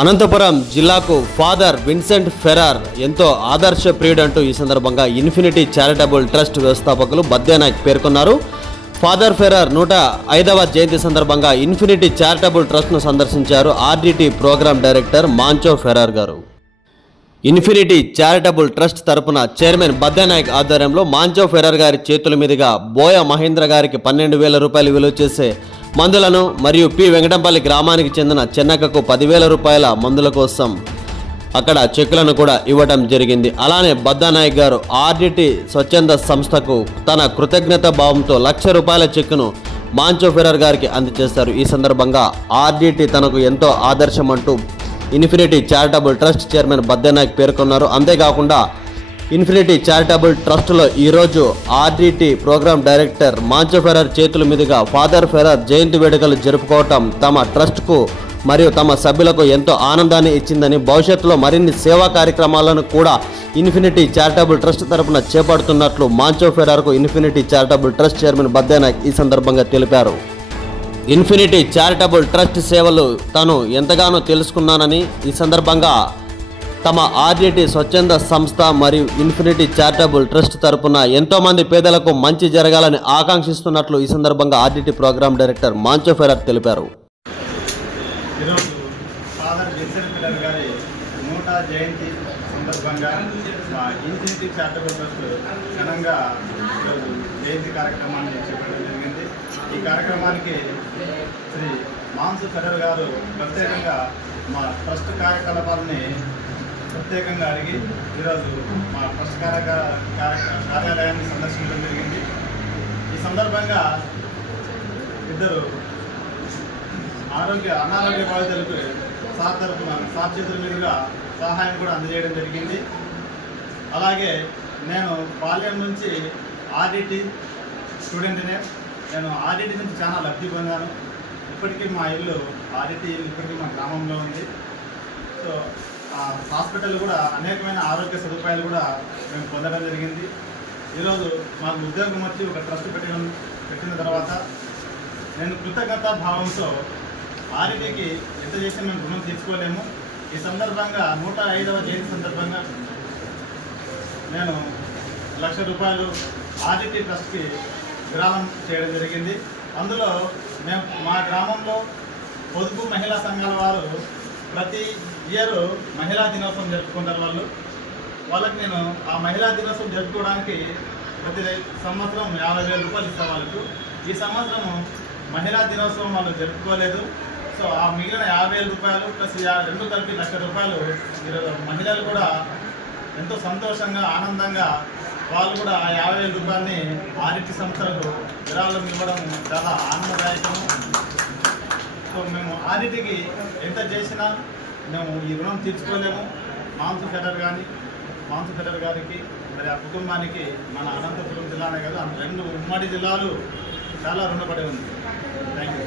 అనంతపురం జిల్లాకు father Vincent Ferrer ఎంతో ఆదర్శప్రియుడంటూ ఈ సందర్భంగా ఇన్ఫినిటీ చారిటబుల్ ట్రస్ట్ వ్యవస్థాపకులు బద్దేనాయక్ పేర్కొన్నారు. ఫాదర్ ఫెరార్ 105వ జయంతి సందర్భంగా ఇన్ఫినిటీ చారిటబుల్ ట్రస్ట్ను సందర్శించారు ఆర్డిటి ప్రోగ్రామ్ డైరెక్టర్ మాంచో ఫెరార్ గారు. ఇన్ఫినిటీ చారిటబుల్ ట్రస్ట్ తరపున చైర్మన్ బద్దేనాయక్ ఆధ్వర్యంలో మాంచో ఫెరార్ గారి చేతుల మీదుగా బోయ మహేంద్ర గారికి 12,000 రూపాయలు విలువ చేసే మందులను మరియు పి వెంకటంపల్లి గ్రామానికి చెందిన చెన్నకకు 10,000 రూపాయల మందుల కోసం అక్కడ చెక్కులను కూడా ఇవ్వడం జరిగింది. అలానే బద్దానాయక్ గారు ఆర్డిటి స్వచ్ఛంద సంస్థకు తన కృతజ్ఞత భావంతో 1,00,000 రూపాయల చెక్కును మాంచో ఫెరార్ గారికి అందజేశారు. ఈ సందర్భంగా ఆర్డిటి తనకు ఎంతో ఆదర్శం అంటూ ఇన్ఫినిటీ చారిటబుల్ ట్రస్ట్ చైర్మన్ బద్దేనాయక్ పేర్కొన్నారు. అంతేకాకుండా ఇన్ఫినిటీ చారిటబుల్ ట్రస్ట్లో ఈరోజు ఆర్డిటి ప్రోగ్రామ్ డైరెక్టర్ మాంచో ఫెరార్ చేతుల మీదుగా ఫాదర్ ఫెరార్ జయంతి వేడుకలు జరుపుకోవటం తమ ట్రస్ట్కు మరియు తమ సభ్యులకు ఎంతో ఆనందాన్ని ఇచ్చిందని, భవిష్యత్తులో మరిన్ని సేవా కార్యక్రమాలను కూడా ఇన్ఫినిటీ చారిటబుల్ ట్రస్ట్ తరపున చేపడుతున్నట్లు మాంచో ఫెరార్కు ఇన్ఫినిటీ చారిటబుల్ ట్రస్ట్ చైర్మన్ బద్దేనాయక్ ఈ సందర్భంగా తెలిపారు. ఇన్ఫినిటీ చారిటబుల్ ట్రస్ట్ సేవలు తాను ఎంతగానో తెలుసుకున్నానని, ఈ సందర్భంగా తమ ఆర్డిటి స్వచ్ఛంద సంస్థ మరియు ఇన్ఫినిటీ చారిటబుల్ ట్రస్ట్ తరపున ఎంతోమంది పేదలకు మంచి జరగాలని ఆకాంక్షిస్తున్నట్లు ఈ సందర్భంగా ఆర్డిటి ప్రోగ్రామ్ డైరెక్టర్ మాంచో ఫెరార్ తెలిపారు. ఈరోజు ఫాదర్ విన్సెంట్ ఫెరార్ గారి 100వ జయంతి సందర్భంగా మా ఇన్ఫినిటీ చారిటబుల్ ట్రస్ట్ ఘనంగా ఈరోజు జయంతి కార్యక్రమాన్ని చేపట్టడం జరిగింది. ఈ కార్యక్రమానికి శ్రీ మాంచో ఫెరార్ గారు ప్రత్యేకంగా మా ట్రస్ట్ కార్యకలాపాలని ప్రత్యేకంగా అడిగి ఈరోజు మా ట్రస్ట్ కార్యాలయాన్ని సందర్శించడం జరిగింది. ఈ సందర్భంగా ఇద్దరు అనారోగ్య బాధితులకు సార్ చేతుల మీదుగా సహాయం కూడా అందజేయడం జరిగింది. అలాగే నేను బాల్యం నుంచి ఆర్డిటి స్టూడెంట్నే. నేను ఆర్డిటి నుంచి చాలా లబ్ధి పొందాను. ఇప్పటికీ మా ఇల్లు ఆర్డిటి ఇప్పటికీ మా గ్రామంలో ఉంది. సో హాస్పిటల్ కూడా అనేకమైన ఆరోగ్య సదుపాయాలు కూడా మేము పొందడం జరిగింది. ఈరోజు మాకు ఉద్యోగం వచ్చి ఒక ట్రస్ట్ పెట్టిన తర్వాత నేను కృతజ్ఞతా భావంతో ఆర్డిటికి ఎంత చేసి మేము రుణం తీసుకోలేము. ఈ సందర్భంగా 105వ జయంతి సందర్భంగా నేను 1,00,000 రూపాయలు ఆర్డిటి ట్రస్ట్కి విరాళం చేయడం జరిగింది. అందులో మేము మా గ్రామంలో పొదుపు మహిళా సంఘాల వారు ప్రతి ఇయర్ మహిళా దినోత్సవం జరుపుకుంటారు. వాళ్ళకి నేను ఆ మహిళా దినోత్సవం జరుపుకోవడానికి ప్రతి సంవత్సరం 50,000 రూపాయలు ఇస్తాను వాళ్ళకు. ఈ సంవత్సరం మహిళా దినోత్సవం వాళ్ళు జరుపుకోలేదు. సో ఆ మిగిలిన 50,000 రూపాయలు ప్లస్ 2 కలిపి 1,00,000 రూపాయలు ఈరోజు మహిళలు కూడా ఎంతో సంతోషంగా ఆనందంగా వాళ్ళు కూడా ఆ 50,000 రూపాయలని ఆర్డిటి సంస్థలకు విరాళం ఇవ్వడం చాలా ఆనందదాయకము. సో మేము ఆర్డిటికి ఎంత చేసినా మేము ఈ రుణం తీర్చుకోలేము. మాంచో ఫెరార్ గారికి మరి ఆ కుటుంబానికి మన అనంతపురం జిల్లానే కాదు 2 ఉమ్మడి జిల్లాలు చాలా రుణపడి ఉంది. Thank you.